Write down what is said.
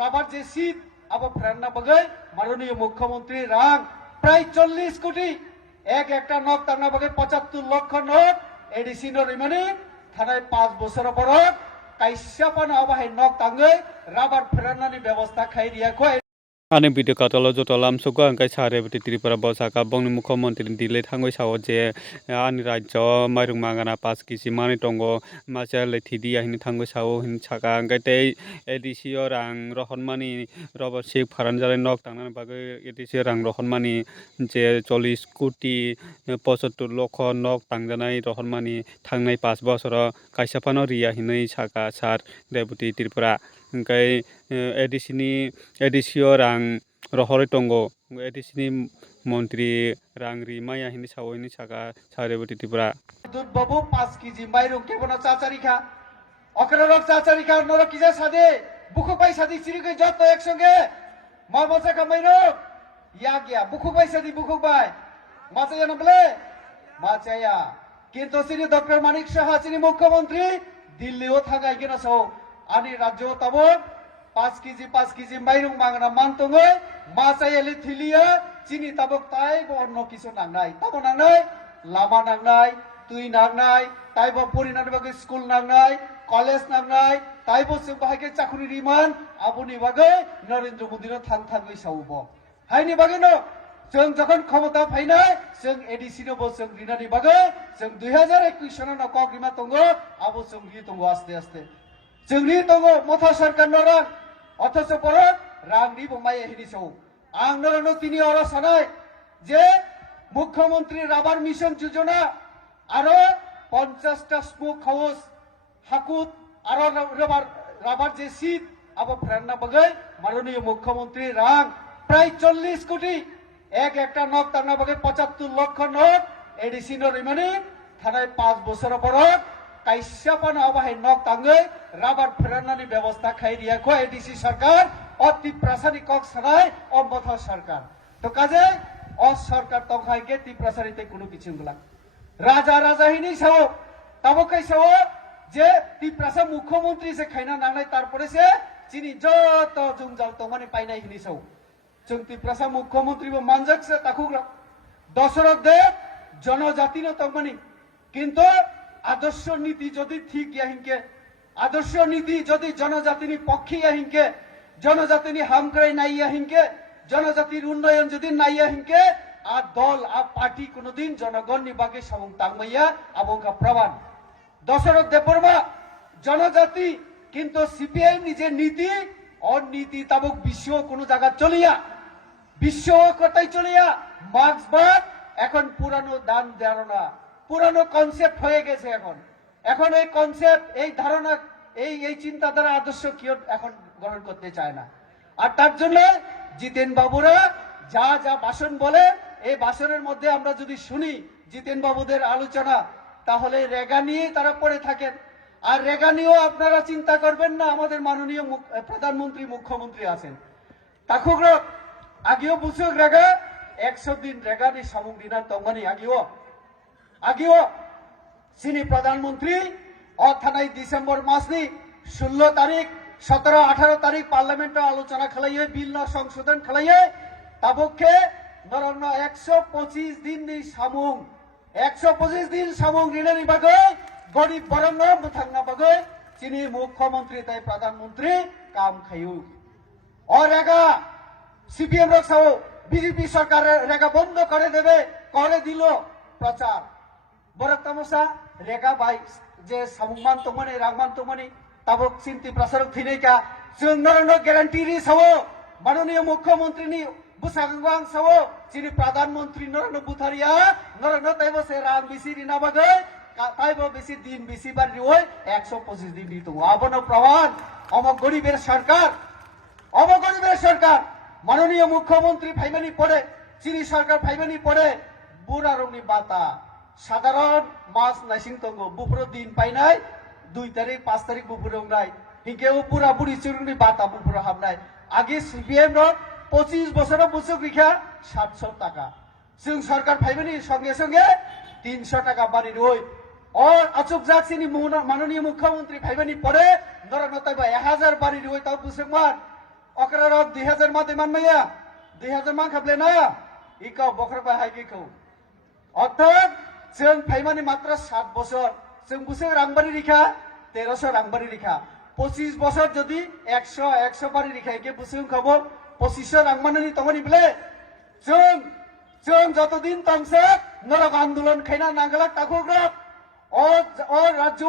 rubber যে শীত আবার ফেরান্না বাগে মাননীয় মুখ্যমন্ত্রী রাং প্রায় 40 কোটি একটা নখ টানা বাগে 75 লক্ষ নখ এডিসি রিমানি থানায় 5 বছর পর কাইসাপানা আবাহাই নখ টাঙ্গে রাবার ফেরান্নানি ব্যবস্থা খাই দিয়া কয় Ani video katalo jotolam suko angkai sare beti Tripura bosaka bongni mukhomontri dile thangoi sao je ani rajyo mairung mangana 5 kg mani tongo masa le thidi ahini thangoi sao hin chaka angkai tei ADC rang rohonmani robo sik pharanjare nok tangna bagai ADC rang rohonmani je 40 কোটি 75 লক্ষ nok tangjanai rohonmani thangnai 5 বছর kaisapano ria hinai chaka sar deputy Tripura angkai ADC rang rohori tongo ADC মন্ত্রী রাং রিমায়া হিনি সাওইনি সাকা সারেবতি ত্রিপুরা দুধ বাবু 5 KG মাইরং কেবনা চাচারিখা অকররক চাচারিখা নরক কিজা সাদে বুকু পাই সাদি চিরিকই যত একসঙ্গে মা বসা কামাইরো ইয়া গিয়া বুকু পাই সাদি বুকু পাই মাচায়া নবলে মাচায়া কিন্তু সিনি ডক্টর মানিক সাহা সিনি মুখ্যমন্ত্রী দিল্লিও থাকাই কিনা সো আনি রাজ্য তাবো 5 কেজি মাইরং মাংনা মানতঙ্গে মাচায়ালি থিলিয়া চিনি তাবক তাই অন্য কিছু নাংনাই তাবো নাংনাই লামা নাংনাই তুই নাংনাই তাইবো পরিণাম বাগে স্কুল নাংনাই কলেজ নাংনাই তাইবো जों बाहायके চাকুরি রিমান আবুনি বাগে নরেন্দ্র মোদিनो থাংথাङै सावबो हायनि बागे न जों যখন ক্ষমতা ফাইনাই जों एडीसी नो बो जों रिनानि बागे जों 2021 सनाव न कग्रिमा तंगो आबो जों रि तंगो आस्ते आस्ते जोंनि तंगो मथा सरकार नरा অথচ পর রাংনি বমাই হিনি সাও आं नरनो तिनी अर सानाय जे मुख्यमंत्री राबार मिशन योजना आरो 50टा स्मोक हाउस हाकुत आरो राबार जे सीट आबो फ्रान्ना बगे माननीय मुख्यमंत्री रां प्राय 40 कोटी একটা নখ টানা বগে 75 লক্ষ নখ এডিসি রিমানি থানায় 5 বছর পর কাইসাপানা আবাহাই নখ টাঙ্গে রাবার ফেরান্নানি ব্যবস্থা খাই দিয়া কয় এডিসি সরকার অতি প্রাসারি কক সারাই অমথা সরকার তো কাজে অসরকার তখাইকে তি প্রাসারিতে কোনো কিছু গুলা রাজা রাজাহিনী সাও তাবকাই সাও যে তি প্রাসা মুখ্যমন্ত্রী সে খাইনা নাংনাই তারপরে সে চিনি যত জুংজাল তমানি পাইনাই হিনি সাও जों তি প্রাসা মুখ্যমন্ত্রী মানজাকসে তাকুগ্রা দশরথ দেব জনজাতিনো তমানি কিন্তু আদর্শ নীতি যদি ঠিক ইয়াহিনকে আদর্শ নীতি যদি জনজাতিনি পক্ষে ইয়াহিনকে জনজাতিনি হামকরাই নাইয়া হিংকে জনজাতির উন্নয়ন যদি নাইয়া হিংকে আর দল আর পার্টি কোনদিন জনগণ নিবাকে সামং তাংমাইয়া আবঙ্কা প্রমাণ দশরথ দেববর্মা জনজাতি কিন্তু সিপিআই নিজের নীতি অনীতি তাবক বিশ্ব কোন জায়গা চলিয়া বিশ্ব কথাই চলিয়া মার্ক্সবাদ এখন পুরানো দান ধারণা পুরানো কনসেপ্ট হয়ে গেছে এখন এই কনসেপ্ট এই ধারণা এই চিন্তাধারা আদর্শ কি এখন গ্রহণ করতে চায় না আর তার জন্য জিতেন বাবুরা যা যা ভাষণ বলে এই ভাষণের মধ্যে আমরা যদি শুনি জিতেন বাবুদের আলোচনা তাহলে রেগা নিয়ে তারা পড়ে থাকেন আর রেগা নিয়েও আপনারা চিন্তা করবেন না আমাদের মাননীয় প্রধানমন্ত্রী মুখ্যমন্ত্রী আছেন তাকুগ্র আগেও বুঝুক রেগা 100 দিন রেগানি সামুং দিনা তংমানি আগেও সিনি প্রধানমন্ত্রী অথানাই ডিসেম্বর মাসনি 16 তারিখ 17-18 তারিখ পার্লামেন্ট আলোচনা খালাইয়ে বিল না সংশোধন খালাইয়ে তাবকে নরন্ন 125 দিন নি সামুং 125 দিন সামুং রিনানি বাগে গরিব বরঙ্গ মুথাংনা বাগে চিনি মুখ্যমন্ত্রী তাই প্রধানমন্ত্রী কাম খায়ু और রেগা সিপিএম রক্ষাও বিজেপি সরকার রেগা বন্ধ করে দেবে করে দিল প্রচার বড় তামসা রেগা বাই যে সামুমান তমানি রাগমান তমানি তাবক চিন্তি প্রসারক থিনেকা जों नरनो ग्यारान्टी रि सावो माननीय मुख्यमंत्री नि बुसागंगां सावो चिनि प्रधानमंत्री नरनो बुथारिया नरनो ताइबो से रां बिसि रिना बागे ताइबो बिसि दिन बिसि बार रिओय 125 दिन दितो आबनो प्रमाण अम गरीबेर सरकार माननीय मुख्यमंत्री फाइमानि पड़े चिनि सरकार फाइमानि पड़े बुरा रंगनि बाता साधारण मास नाइसिं तंगो बुफुरो दिन पाइनाय 2 तारिख 5 तारिख बुफुरो नाय हिंकेও পুরা বুড়ি চুরুনি বাতা বুফুরো হামনাই আগে সিপিএম র 25 বছর বুসুক রিখা 700 টাকা जों সরকার ফাইমানি সঙ্গে সঙ্গে 300 টাকা বাড়ি রই और अचुक जाक्सिनी माननीय मुख्यमंत्री फाइबानी परे नरक नताइबा 1000 बारी रुई ताव बुसुकमान अकरा रक 2000 माते मानमाया 2000 मान खाबले ना इका बखरबा हाइगेखौ अर्थात जों फाइमानि मात्र 7 বছর जों बुसुक रांबारी रिखा 1300 रांबारी रिखा 25 বছর যদি 100 बारी रिखा के बुसुक खबर 2500 रांमाननि तंगनि बले जों যতদিন তংসে নরক आंदोलन खाइना नांगलाक ताखुग्राब और राज्य